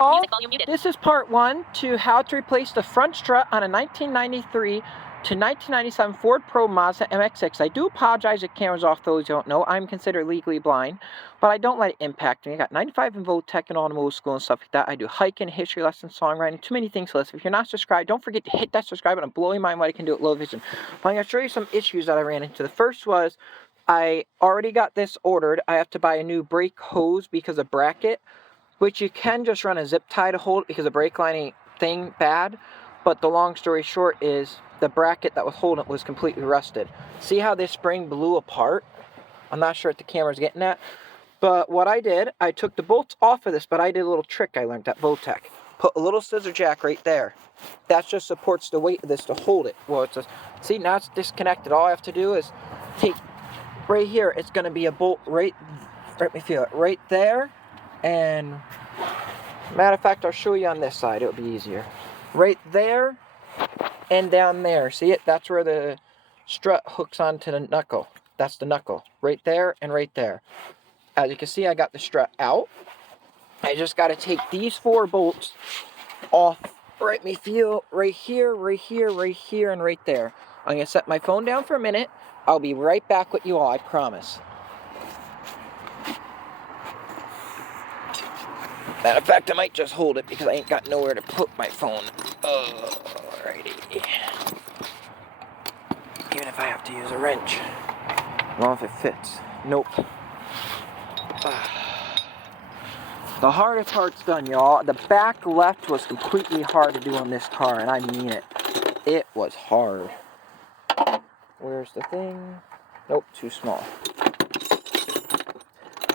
Music volume muted. This is part 1 to how to replace the front strut on a 1993 to 1997 Ford Pro Mazda MX6. I do apologize if cameras off, those who don't know. I'm considered legally blind, but I don't let it impact me. I got 95 in Tech and automotive school and stuff like that. I do hiking, history lessons, songwriting, too many things to list. If you're not subscribed, don't forget to hit that subscribe button. I'm blowing my mind what I can do at low vision. But I'm going to show you some issues that I ran into. The first was I already got this ordered. I have to buy a new brake hose because of bracket, which you can just run a zip tie to hold it because the brake lining thing bad. But the long story short is the bracket that was holding it was completely rusted. See how this spring blew apart? I'm not sure if the camera's getting that. But what I did, I took the bolts off of this, but I did a little trick I learned at Tech. Put a little scissor jack right there. That just supports the weight of this to hold it. Well, it's just, see, now it's disconnected. All I have to do is take right here. It's going to be a bolt right, let me feel it, right there. And matter of fact, I'll show you on this side. It'll be easier. Right there and down there. See it? That's where the strut hooks onto the knuckle. That's the knuckle. Right there and right there. As you can see, I got the strut out. I just got to take these 4 bolts off. Right me feel right here, right here, right here, and right there. I'm going to set my phone down for a minute. I'll be right back with you all, I promise. Matter of fact, I might just hold it because I ain't got nowhere to put my phone. Alrighty. Even if I have to use a wrench. Well, if it fits. Nope. The hardest part's done, y'all. The back left was completely hard to do on this car, and I mean it. It was hard. Where's the thing? Nope, too small.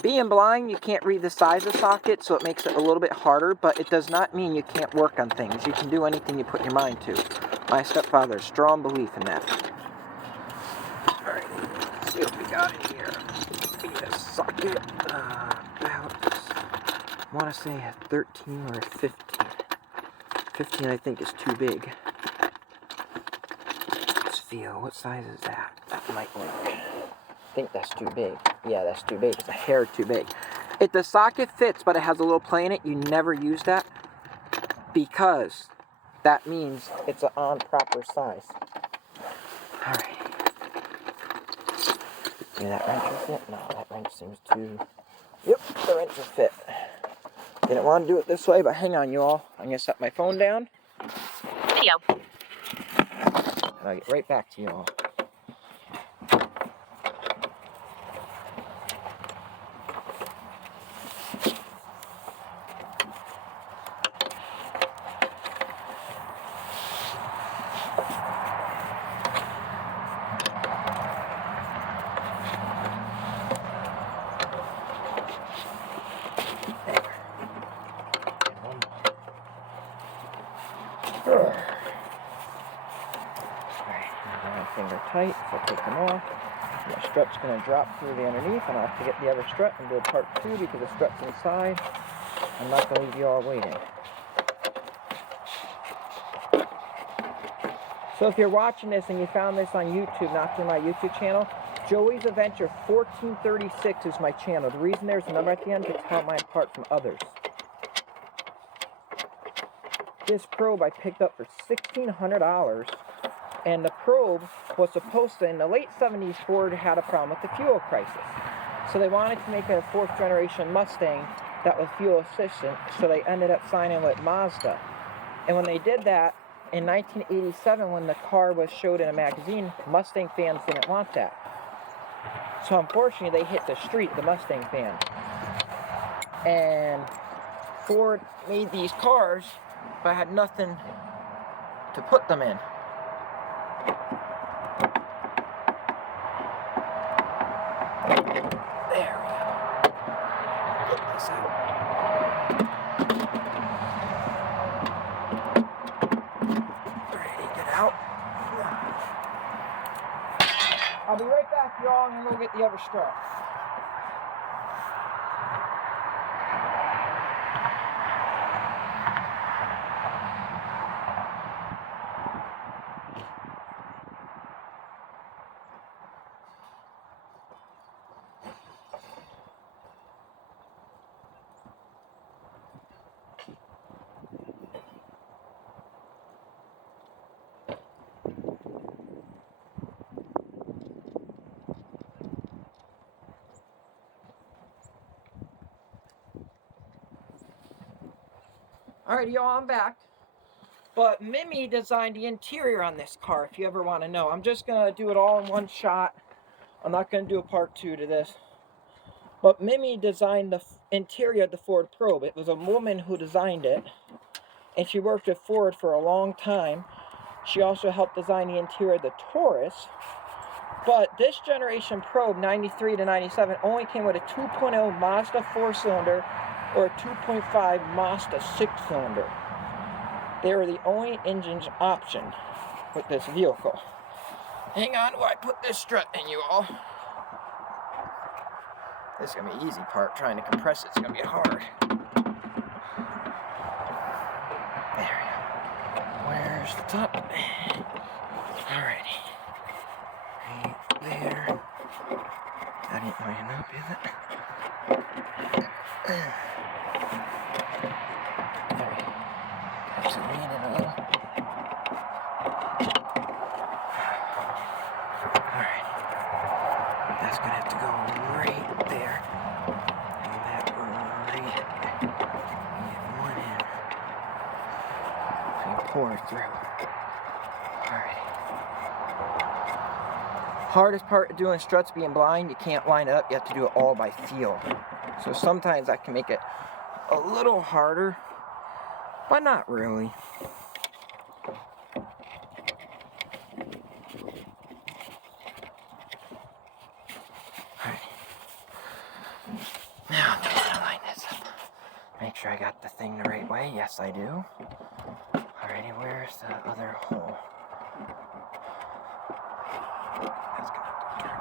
Being blind, you can't read the size of the socket, so it makes it a little bit harder, but it does not mean you can't work on things. You can do anything you put your mind to. My stepfather has strong belief in that. Alright, let's see what we got in here. Be a socket about, I want to say a 13 or a 15. 15 I think is too big. Let's feel, what size is that? That might work. I think that's too big. Yeah, that's too big. It's a hair too big. If the socket fits, but it has a little play in it, you never use that because that means it's an on proper size. Alright. Do that wrench will fit? No, that wrench seems too... Yep, the wrench will fit. Didn't want to do it this way, but hang on, you all. I'm going to set my phone down. Video. And I'll get right back to you all. Alright, my finger tight, so I'll take them off. The strut's going to drop through the underneath, and I'll have to get the other strut and do part 2 because the strut's inside. I'm not going to leave you all waiting. So if you're watching this and you found this on YouTube, not through my YouTube channel, Joey's Adventure 1436 is my channel. The reason there's a number at the end is to tell mine apart from others. This probe I picked up for $1,600, and the probe was supposed to, in the late 70s, Ford had a problem with the fuel crisis. So they wanted to make a 4th generation Mustang that was fuel efficient, so they ended up signing with Mazda. And when they did that, in 1987, when the car was showed in a magazine, Mustang fans didn't want that. So unfortunately, they hit the street, the Mustang fan. And Ford made these cars, but I had nothing to put them in. There we go. Get this out. Ready to get out. I'll be right back, y'all, and we'll get the other strut. Alright, y'all, I'm back. But Mimi designed the interior on this car, if you ever want to know. I'm just going to do it all in one shot. I'm not going to do a part 2 to this. But Mimi designed the interior of the Ford Probe. It was a woman who designed it. And she worked at Ford for a long time. She also helped design the interior of the Taurus. But this generation Probe, 93 to 97, only came with a 2.0 Mazda 4-cylinder or a 2.5 Mazda 6-cylinder. They were the only engines option with this vehicle. Hang on while I put this strut in, you all. This is going to be the easy part. Trying to compress it's going to be hard. There we go. Where's the top? Alrighty. Right there. That ain't lining up, is it? There we go. Helps it read it a little. Alright. That's going to have to go right there. And that right. Get one in. So you pour it through. Alright. Hardest part of doing struts being blind, you can't line it up, you have to do it all by feel. So sometimes that can make it a little harder, but not really. Alright. Now I'm going to line this up. Make sure I got the thing the right way. Yes, I do. Alrighty, where's the other hole? That's going to have to turn.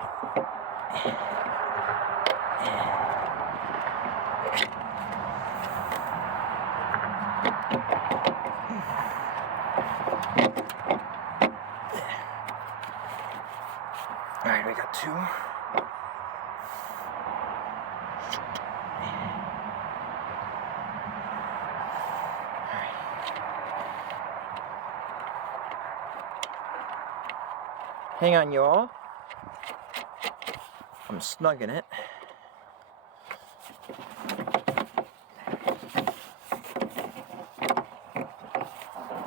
Alright, we got 2. Hang on, y'all. I'm snugging it.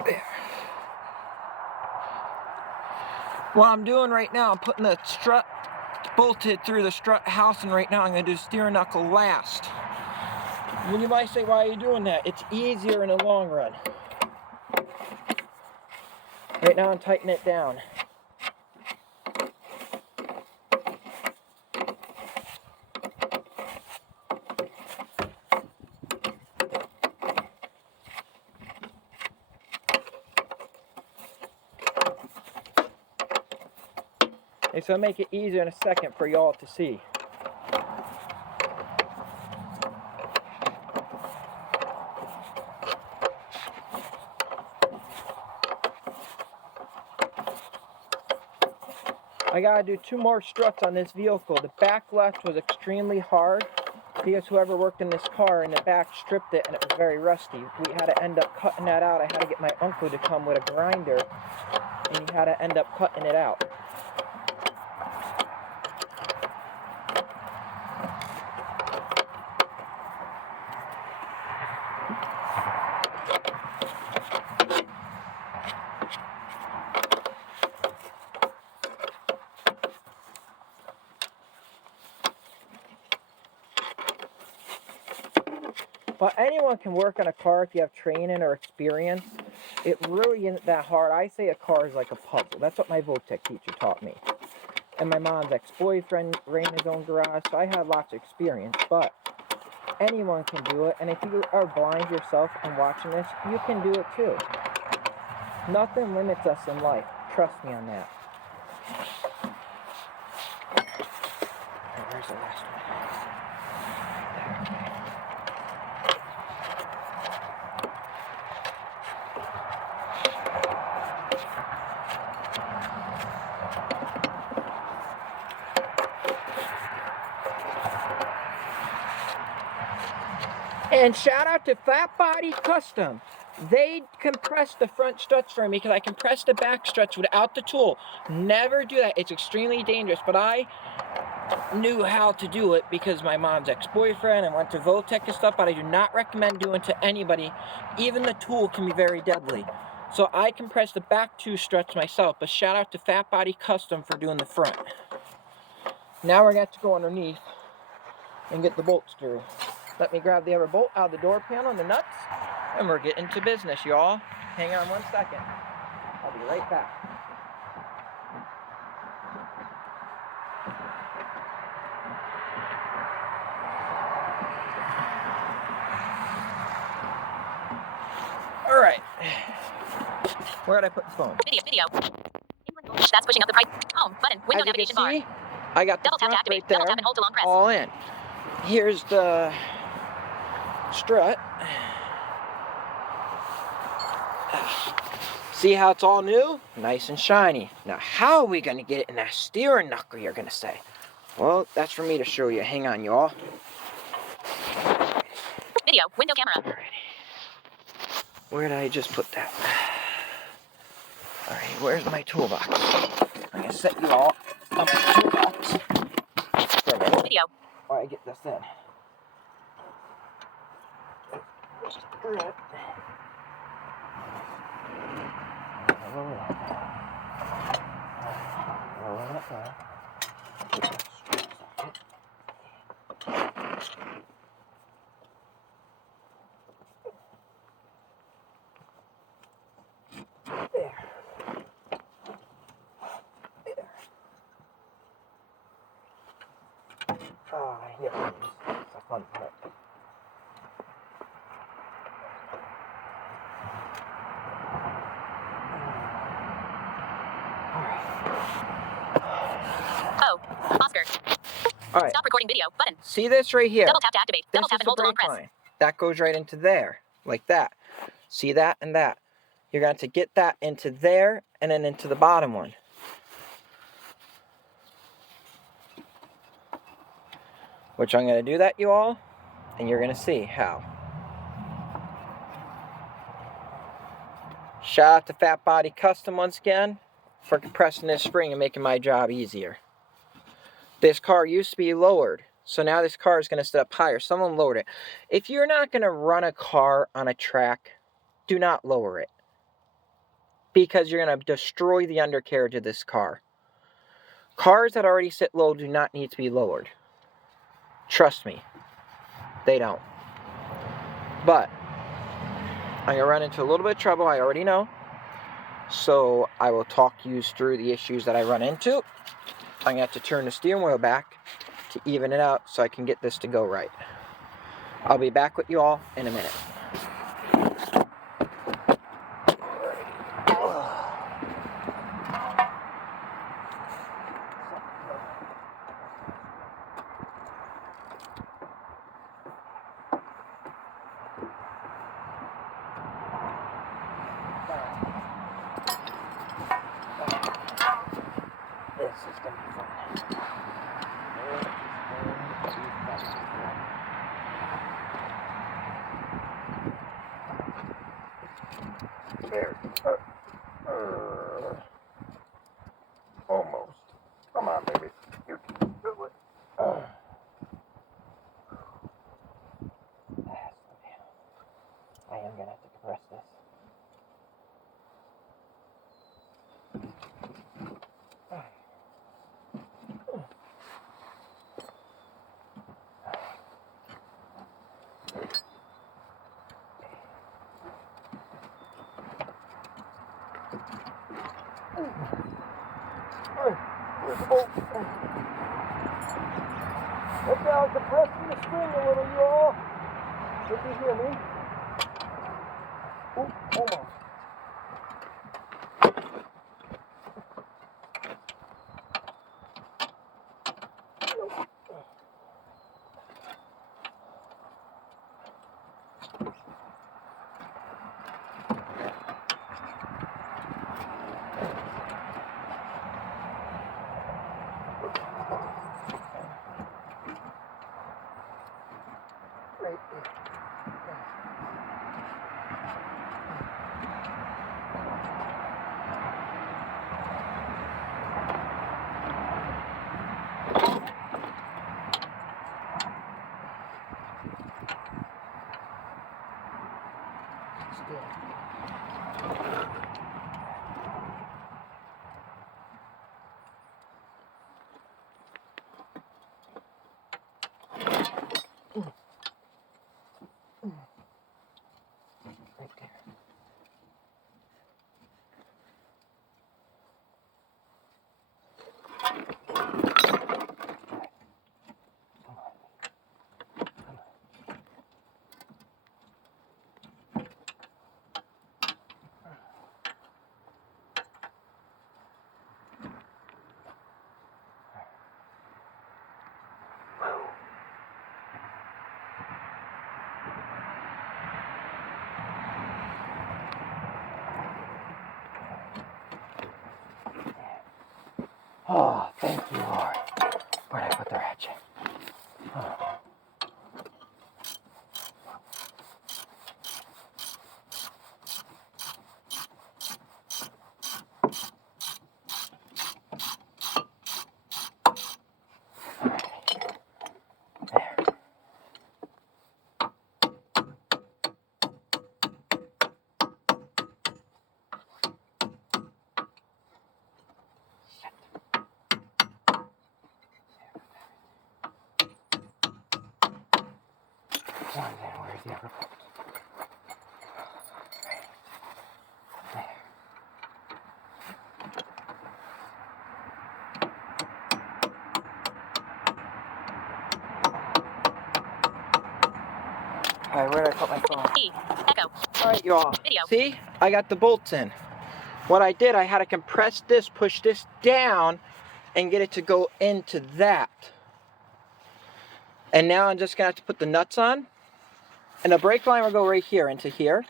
There. What I'm doing right now, I'm putting the strut bolted through the strut housing right now. I'm going to do steering knuckle last. And you might say, why are you doing that? It's easier in the long run. Right now I'm tightening it down. It's going to make it easier in a second for y'all to see. I gotta do 2 more struts on this vehicle. The back left was extremely hard because whoever worked in this car in the back stripped it and it was very rusty. We had to end up cutting that out. I had to get my uncle to come with a grinder and he had to end up cutting it out. But anyone can work on a car if you have training or experience. It really isn't that hard. I say a car is like a puzzle. That's what my Votech teacher taught me. And my mom's ex-boyfriend ran his own garage, so I had lots of experience. But anyone can do it. And if you are blind yourself and watching this, you can do it too. Nothing limits us in life. Trust me on that. Right, where's the last one? And shout out to Flat Body Custom. They compress the front struts for me because I compress the back struts without the tool. Never do that. It's extremely dangerous. But I knew how to do it because my mom's ex-boyfriend and went to Votech and stuff, but I do not recommend doing to anybody. Even the tool can be very deadly. So I compress the back two struts myself, but shout out to Fat Body Custom for doing the front. Now we're going to go underneath and get the bolts through. Let me grab the other bolt out of the door panel and the nuts, and we're getting to business, y'all. Hang on 1 second. I'll be right back. All right. Where did I put the phone? Video. That's pushing up the price. Home button. Window navigation bar. I got the Double tap to activate. right there, Double tap and hold to long press. all in. Here's the strut. See how it's all new? Nice and shiny. Now, how are we going to get it in that steering knuckle, you're going to say? Well, that's for me to show you. Hang on, y'all. Video. Window camera. Alrighty. Where did I just put that? Alright, where's my toolbox? I'm going to set you all up in the toolbox for a minute. Video. While I get this in. Alright. Here it is. It's a fun part. Oh, Oscar. Alright. Stop recording video button. See this right here? Double tap to activate. Double tap and hold to long press. Line. That goes right into there, like that. See that and that. You're going to get that into there and then into the bottom one. Which I'm going to do that, you all, and you're going to see how. Shout out to Fat Body Custom once again for compressing this spring and making my job easier. This car used to be lowered, so now this car is going to sit up higher. Someone lowered it. If you're not going to run a car on a track, do not lower it, because you're going to destroy the undercarriage of this car. Cars that already sit low do not need to be lowered. Trust me, they don't. But I'm going to run into a little bit of trouble, I already know. So I will talk you through the issues that I run into. I'm going to have to turn the steering wheel back to even it out so I can get this to go right. I'll be back with you all in a minute. This is going to be fun. There. Almost. Come on, baby. You can do it. I am going to have to compress this. Where's the bolt? Look how I'm compressing the spring a little, you all. Did you hear me? Ooh, almost. Right there. Oh, thank you, Lord. Where'd I put the ratchet? Oh. Where's the other bolt? There. Alright, where did I put my phone? E. Echo. Alright, y'all. Video. See? I got the bolts in. What I did, I had to compress this, push this down, and get it to go into that. And now I'm just going to have to put the nuts on. And the brake line will go right here into here.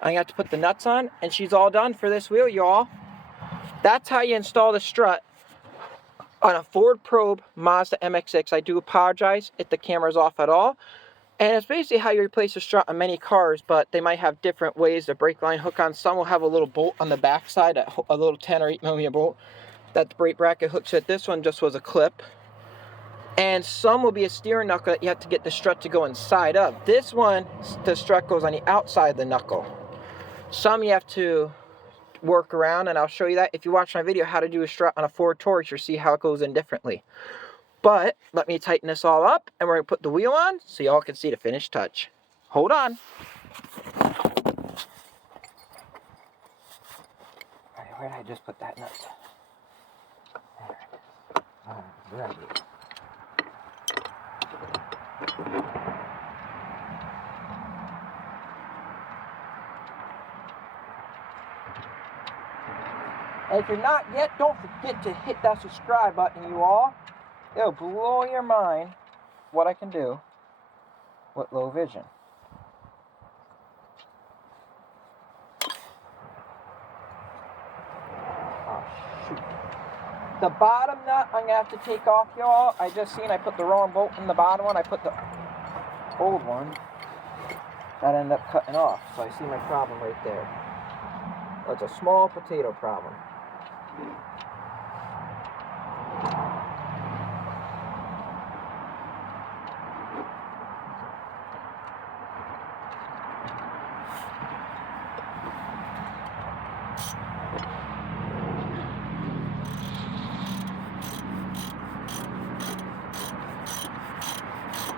I'm going to have to put the nuts on, and she's all done for this wheel, y'all. That's how you install the strut on a Ford Probe Mazda MX6. I do apologize if the camera's off at all. And it's basically how you replace the strut on many cars, but they might have different ways the brake line hook on. Some will have a little bolt on the back side, a little 10 or 8 millimeter bolt that the brake bracket hooks at. This one just was a clip. And some will be a steering knuckle that you have to get the strut to go inside of. This one, the strut goes on the outside of the knuckle. Some you have to work around, and I'll show you that. If you watch my video how to do a strut on a Ford Taurus, you'll see how it goes in differently. But let me tighten this all up, and we're going to put the wheel on so y'all can see the finished touch. Hold on. Alright, where did I just put that nut? Alright, ready. And if you're not yet, don't forget to hit that subscribe button, you all. It'll blow your mind what I can do with low vision. Oh, shoot. The bottom nut I'm going to have to take off, y'all. I just seen I put the wrong bolt in the bottom one. I put the old one. That ended up cutting off. So I see my problem right there. Well, it's a small potato problem.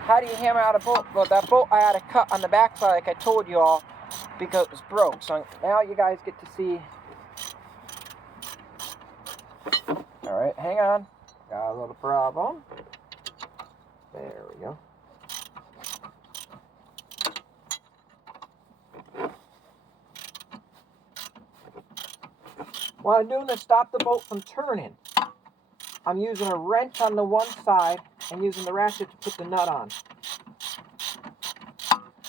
How do you hammer out a bolt? Well, that bolt I had to cut on the back side like I told you all because it was broke. So now you guys get to see. Alright, hang on. Got a little problem. There we go. What I'm doing to stop the bolt from turning, I'm using a wrench on the one side and using the ratchet to put the nut on.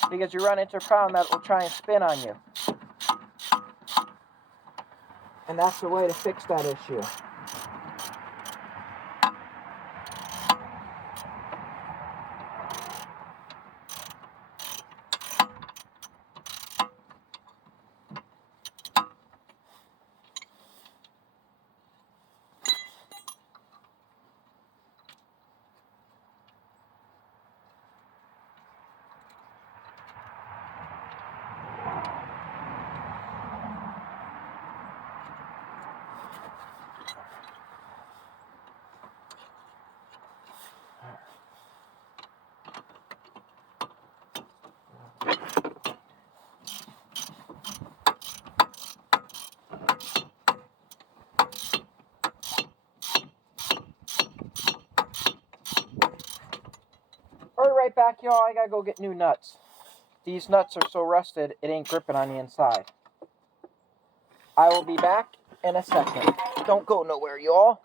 Because you run into a problem that will try and spin on you. And that's the way to fix that issue. right back, y'all. I gotta go get new nuts. These nuts are so rusted, it ain't gripping on the inside. I will be back in a second. Don't go nowhere, y'all.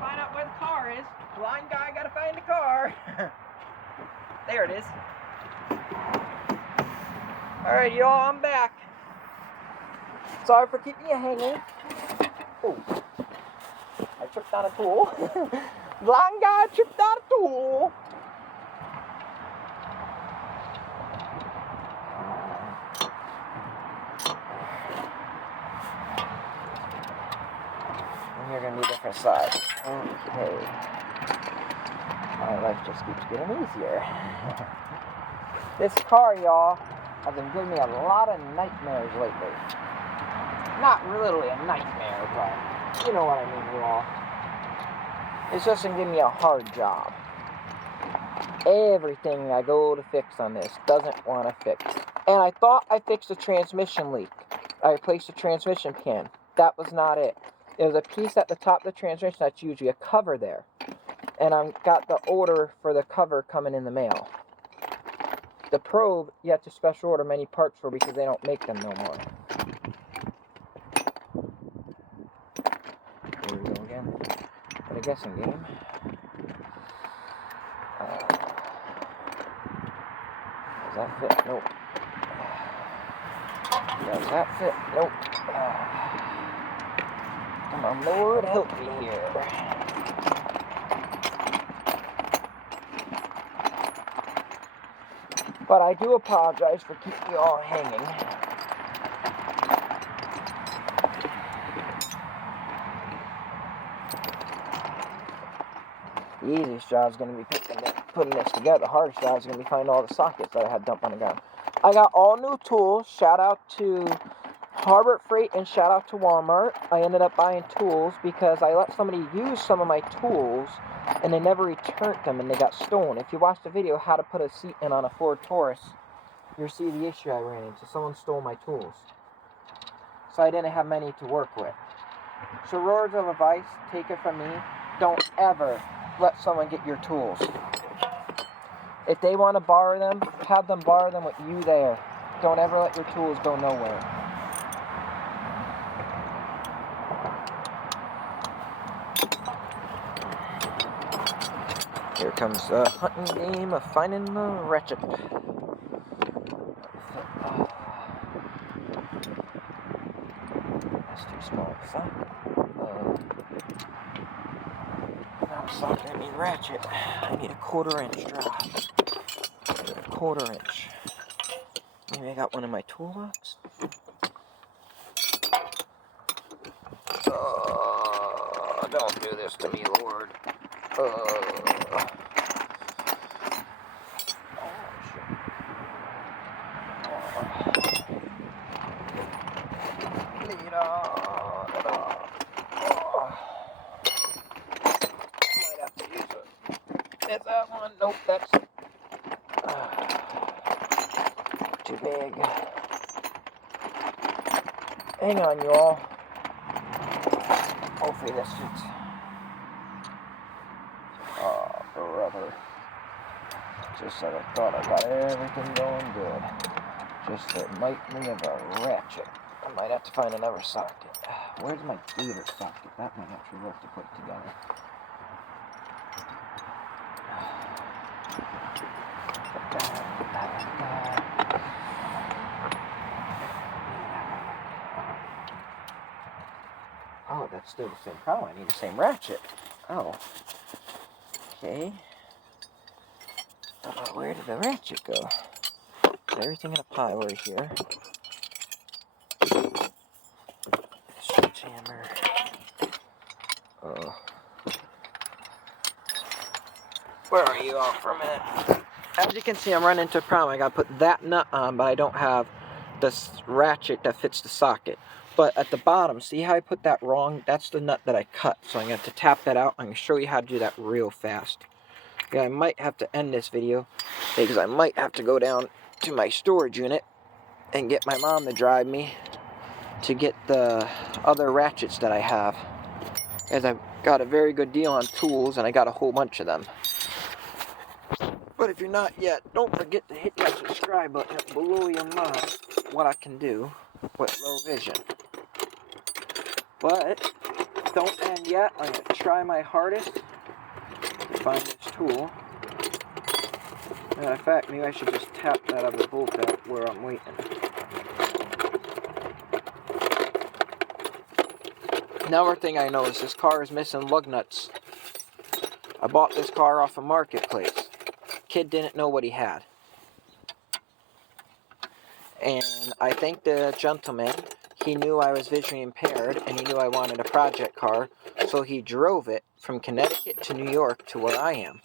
Find out where the car is. Blind guy gotta find the car. There it is. Alright, y'all, I'm back. Sorry for keeping you hanging. Oh, I tripped on a tool. Blind guy tripped on a tool. And you're gonna be different size. Okay. My life just keeps getting easier. This car, y'all, has been giving me a lot of nightmares lately. Not really a nightmare, but you know what I mean, y'all. It's just been giving me a hard job. Everything I go to fix on this doesn't want to fix. And I thought I fixed a transmission leak. I replaced the transmission pin. That was not it. There's a piece at the top of the transmission that's usually a cover there. And I've got the order for the cover coming in the mail. The probe, you have to special order many parts for because they don't make them no more. Here we go again. At a guessing game. Does that fit? Nope. Does that fit? Nope. Come on, Lord, help me here. But I do apologize for keeping you all hanging. The easiest job is going to be putting this together. The hardest job is going to be finding all the sockets that I had dumped on the ground. I got all new tools. Shout out to Harbor Freight and shout out to Walmart. I ended up buying tools because I let somebody use some of my tools and they never returned them and they got stolen. If you watch the video how to put a seat in on a Ford Taurus, you'll see the issue I ran into. Someone stole my tools. So I didn't have many to work with. So words of advice, take it from me, don't ever let someone get your tools. If they want to borrow them, have them borrow them with you there. Don't ever let your tools go nowhere. Here comes the hunting game of finding the ratchet. That's too small of a socket. Not a socket, I mean ratchet. I need a 1/4 inch drop. 1/4 inch. Maybe I got one in my toolbox. Oh, don't do this to me, Lord. Might have to use it. Is that one? Nope, that's too big. Hang on, y'all. Hopefully this fits. Oh, brother. Just like I thought, I got everything going good. Just remind me of a ratchet. I might have to find another socket. Where's my gator socket? That might actually work to put together. Oh, that's still the same problem. I need the same ratchet. Oh. Okay. Where did the ratchet go? Everything in a pile right here. Sledgehammer. Oh. Where are you all for a minute? As you can see, I'm running into a problem. I gotta put that nut on, but I don't have this ratchet that fits the socket. But at the bottom, see how I put that wrong? That's the nut that I cut. So I'm going to have to tap that out. I'm going to show you how to do that real fast. Yeah, I might have to end this video because I might have to go down to my storage unit and get my mom to drive me to get the other ratchets that I have. As I've got a very good deal on tools and I got a whole bunch of them. But if you're not yet, don't forget to hit that subscribe button. It will blow your mind what I can do with low vision. But don't end yet. I'm going to try my hardest to find this tool. Matter of fact, maybe I should just tap that other bolt out where I'm waiting. Another thing I noticed, this car is missing lug nuts. I bought this car off a marketplace. Kid didn't know what he had. And I think the gentleman, he knew I was visually impaired and he knew I wanted a project car, so he drove it from Connecticut to New York to where I am.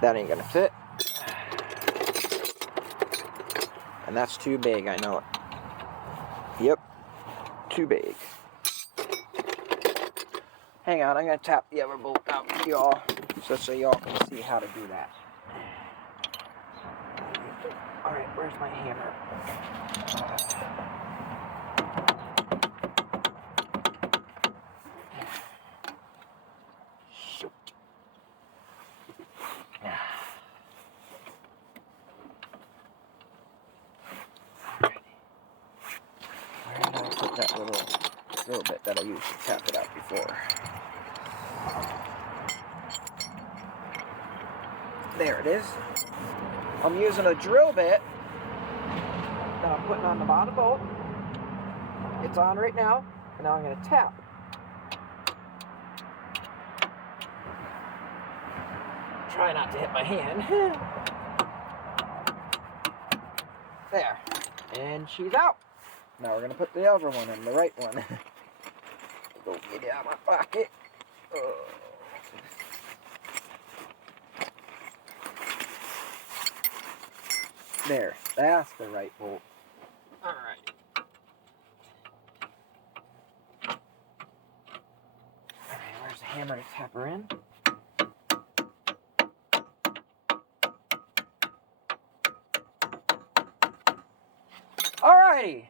That ain't gonna fit. And that's too big, I know it. Yep, too big. Hang on, I'm gonna tap the other bolt out for y'all, so y'all can see how to do that. Alright, where's my hammer? Shoot. Where did I put that little bit that I used to tap it out before? There it is. I'm using a drill bit that I'm putting on the bottom bolt. It's on right now, and now I'm going to tap. Try not to hit my hand. There. And she's out. Now we're going to put the other one in, the right one. Go get it out of my pocket. There. That's the right bolt. Alright. Alright, where's the hammer to tap her in? Alrighty.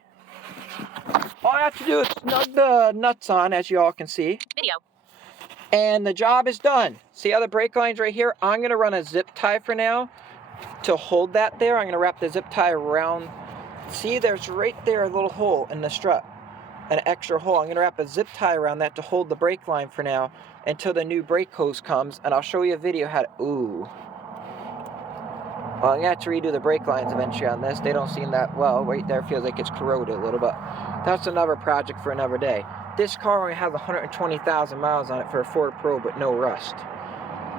All I have to do is snug the nuts on, as you all can see. Video. And the job is done. See how the brake line's right here? I'm going to run a zip tie for now to hold that there. I'm going to wrap the zip tie around. See, there's right there a little hole in the strut. an extra hole. I'm going to wrap a zip tie around that to hold the brake line for now until the new brake hose comes, and I'll show you a video how to... Ooh. Well, I'm going to have to redo the brake lines eventually on this. They don't seem that well. Right there feels like it's corroded a little, but that's another project for another day. This car only has 120,000 miles on it for a Ford Pro, but no rust.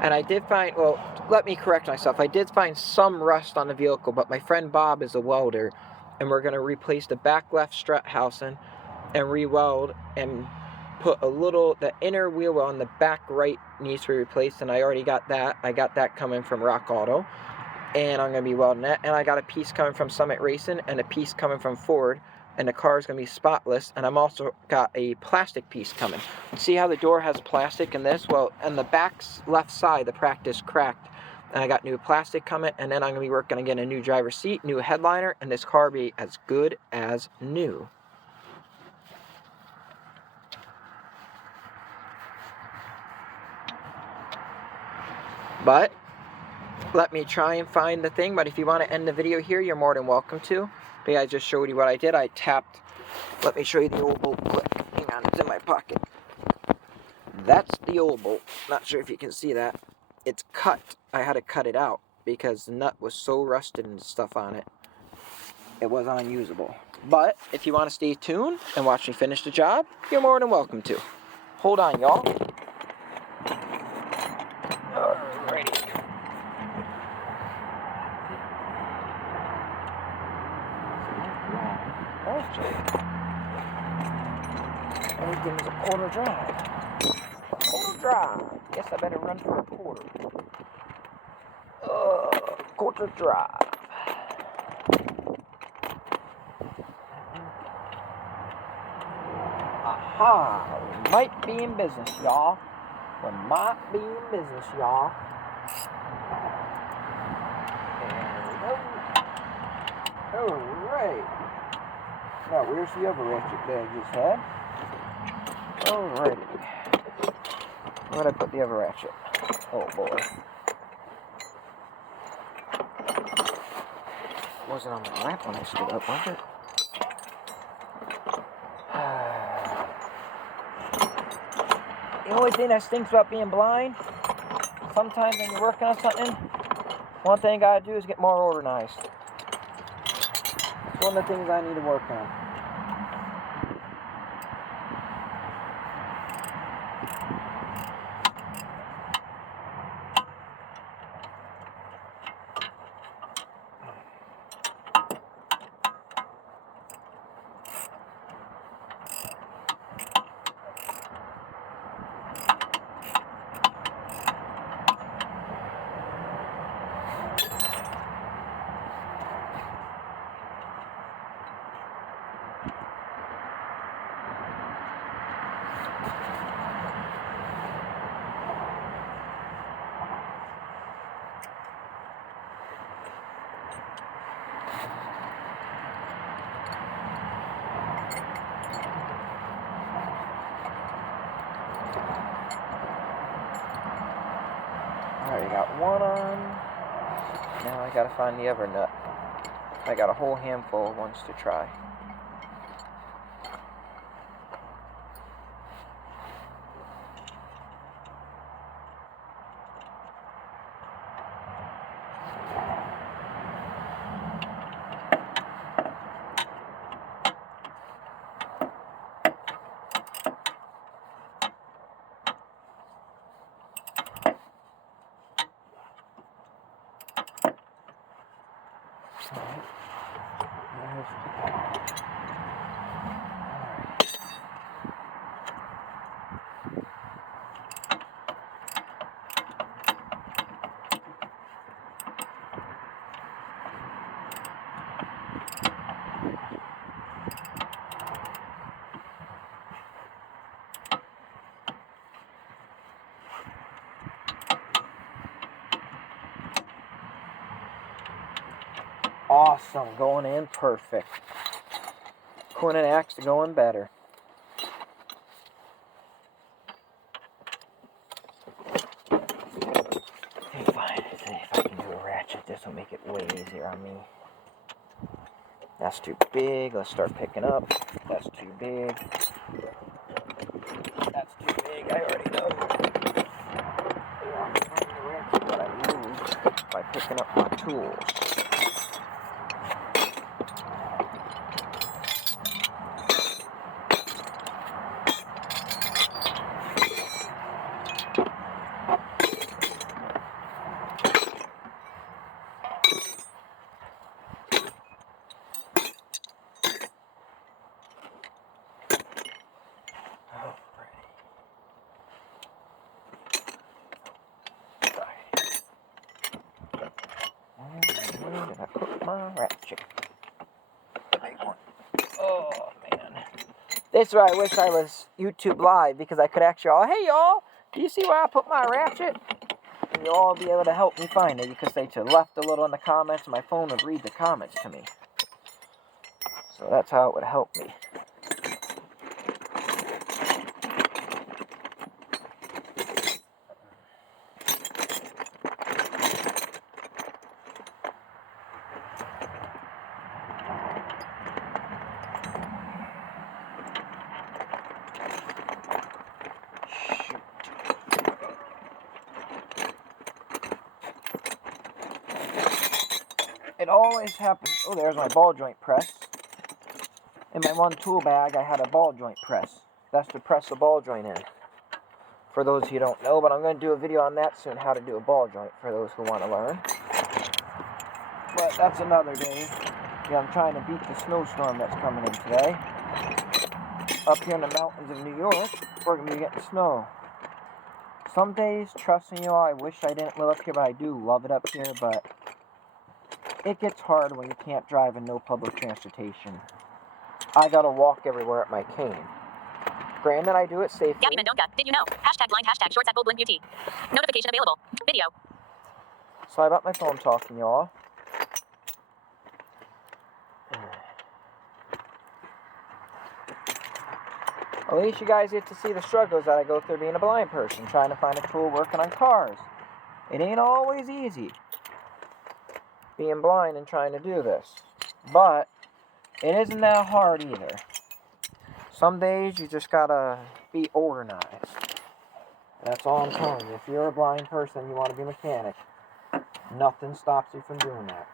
And I did find, well, let me correct myself. I did find some rust on the vehicle, but my friend Bob is a welder, and we're going to replace the back left strut housing and re-weld and put a little, the inner wheel well on the back right needs to be replaced, and I already got that. I got that coming from Rock Auto. And I'm going to be welding that. And I got a piece coming from Summit Racing and a piece coming from Ford. And the car is going to be spotless. And I'm also got a plastic piece coming. See how the door has plastic in this? Well, on the back left side, the practice cracked. And I got new plastic coming. And then I'm going to be working on getting a new driver's seat, new headliner. And this car will be as good as new. But let me try and find the thing, but if you want to end the video here, you're more than welcome to. But yeah, I just showed you what I did. I tapped, let me show you the old bolt click. Hang on, it's in my pocket. That's the old bolt. Not sure if you can see that. It's cut. I had to cut it out because the nut was so rusted and stuff on it. It was unusable. But if you want to stay tuned and watch me finish the job, you're more than welcome to. Hold on, y'all. Alrighty. Everything's a quarter drive. Quarter drive. Guess I better run for a quarter. Quarter drive. Aha! We might be in business, y'all. We might be in business, y'all. There we go. Alright. Now, where's the other ratchet that I just had? Alrighty. Where'd I put the other ratchet? Oh boy. Wasn't on my lap when I stood up, was it? The only thing that stinks about being blind, sometimes when you're working on something, one thing I gotta do is get more organized. It's one of the things I need to work on. Alright, got one on. Now I gotta find the other nut. I got a whole handful of ones to try. Awesome, going in perfect. Couldn't axe going better. See if I can do a ratchet. This will make it way easier on me. That's too big. Let's start picking up. That's too big. That's too big. I already know. What I lose by picking up my tools. Did I put my ratchet? The big one. Oh, man. This is why I wish I was YouTube Live, because I could actually all, hey, y'all, do you see where I put my ratchet? And you'll all be able to help me find it. You could say to the left a little in the comments, and my phone would read the comments to me. So that's how it would help me. It always happens. Oh, there's my ball joint press. In my one tool bag, I had a ball joint press. That's to press the ball joint in. For those who don't know, but I'm going to do a video on that soon, how to do a ball joint, for those who want to learn. But that's another day. Yeah, I'm trying to beat the snowstorm that's coming in today. Up here in the mountains of New York, we're going to be getting snow. Some days, trust me, I wish I didn't live up here, but I do love it up here, but it gets hard when you can't drive and no public transportation. I gotta walk everywhere at my cane. Granted, I do it safely. Gabby Mendonca, did you know? Hashtag blind, hashtag shorts at Bull Blink Beauty. Notification available. Video. Sorry about my phone talking, y'all. At least you guys get to see the struggles that I go through being a blind person, trying to find a tool working on cars. It ain't always easy being blind and trying to do this. But it isn't that hard either. Some days you just gotta be organized. That's all I'm telling you. If you're a blind person and you want to be a mechanic, nothing stops you from doing that.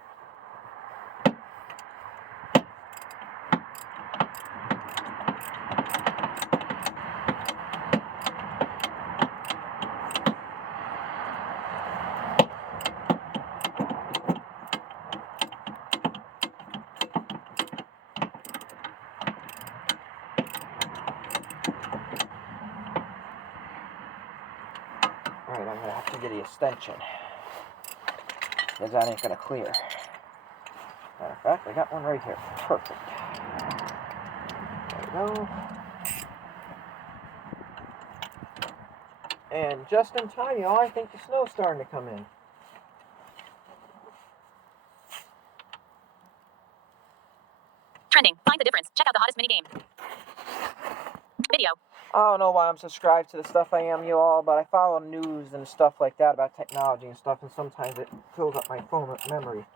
Alright, I'm gonna have to get the extension, because that ain't gonna clear. Matter of fact, I got one right here. Perfect. There we go. And just in time, y'all, I think the snow's starting to come in. Trending. Find the difference. Check out the hottest mini game. Video. I don't know why I'm subscribed to the stuff I am, you all, but I follow news and stuff like that about technology and stuff, and sometimes it fills up my phone with memory.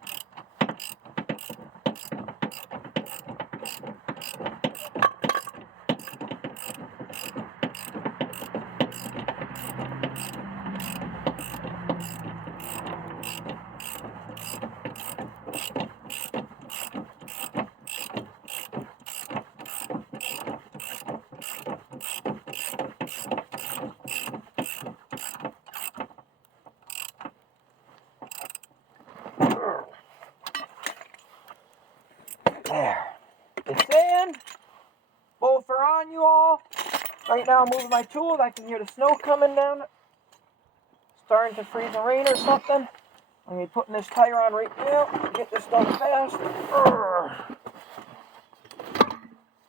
There. It's in. Both are on, you all. Right now I'm moving my tools. I can hear the snow coming down. Starting to freeze and rain or something. I'm going to be putting this tire on right now. Get this done fast.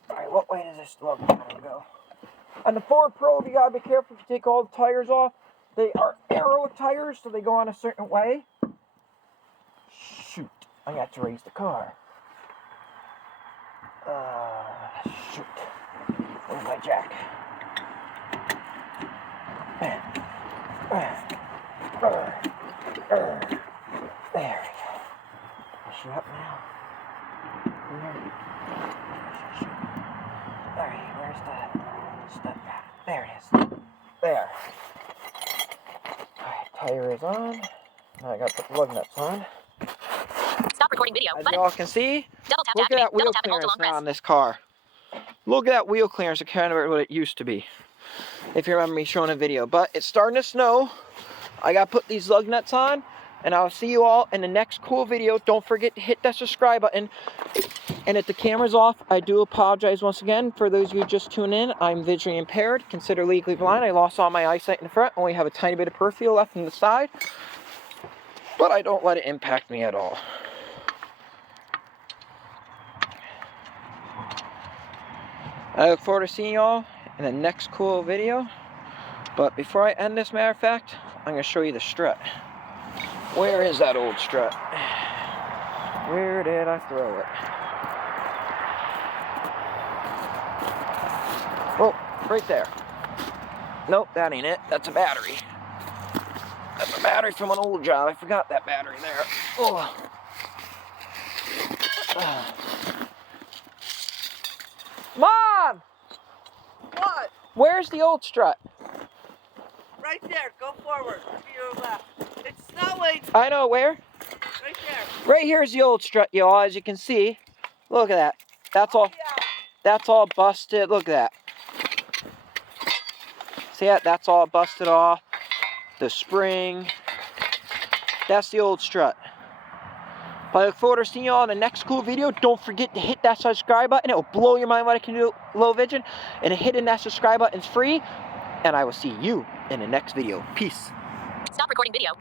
Alright, what way does this lug go? On the Ford Probe, you got to be careful if you take all the tires off. They are aero tires, so they go on a certain way. Shoot. I got to raise the car. Shoot. Where's my jack? There we go. Push it up now. Alright, where's the stuff? There it is. There. Alright, tire is on. Now I got the lug nuts on. Stop recording video. As Button. y'all can see, Double tap to look at activate. that wheel Double tap and hold to clearance long now press. on this car. Look at that wheel clearance compared to what it used to be. If you remember me showing a video. But it's starting to snow. I got to put these lug nuts on. And I'll see you all in the next cool video. Don't forget to hit that subscribe button. And if the camera's off, I do apologize once again. For those of you just tuning in, I'm visually impaired, considered legally blind. I lost all my eyesight in the front. Only have a tiny bit of peripheral left on the side. But I don't let it impact me at all. I look forward to seeing y'all in the next cool video. But before I end this, matter of fact, I'm going to show you the strut. Where is that old strut? Where did I throw it? Oh, right there. Nope, that ain't it. That's a battery. That's a battery from an old job. I forgot that battery there. Oh. Mom! What? Where's the old strut? Right there. Go forward to your left. It's snowing. I know where. Right there. Right here is the old strut, y'all. As you can see, look at that. That's all. Yeah. That's all busted. Look at that. See that? That's all busted off. The spring. That's the old strut. But I look forward to seeing y'all in the next cool video. Don't forget to hit that subscribe button. It will blow your mind what I can do low vision. And hitting that subscribe button is free. And I will see you in the next video. Peace. Stop recording video.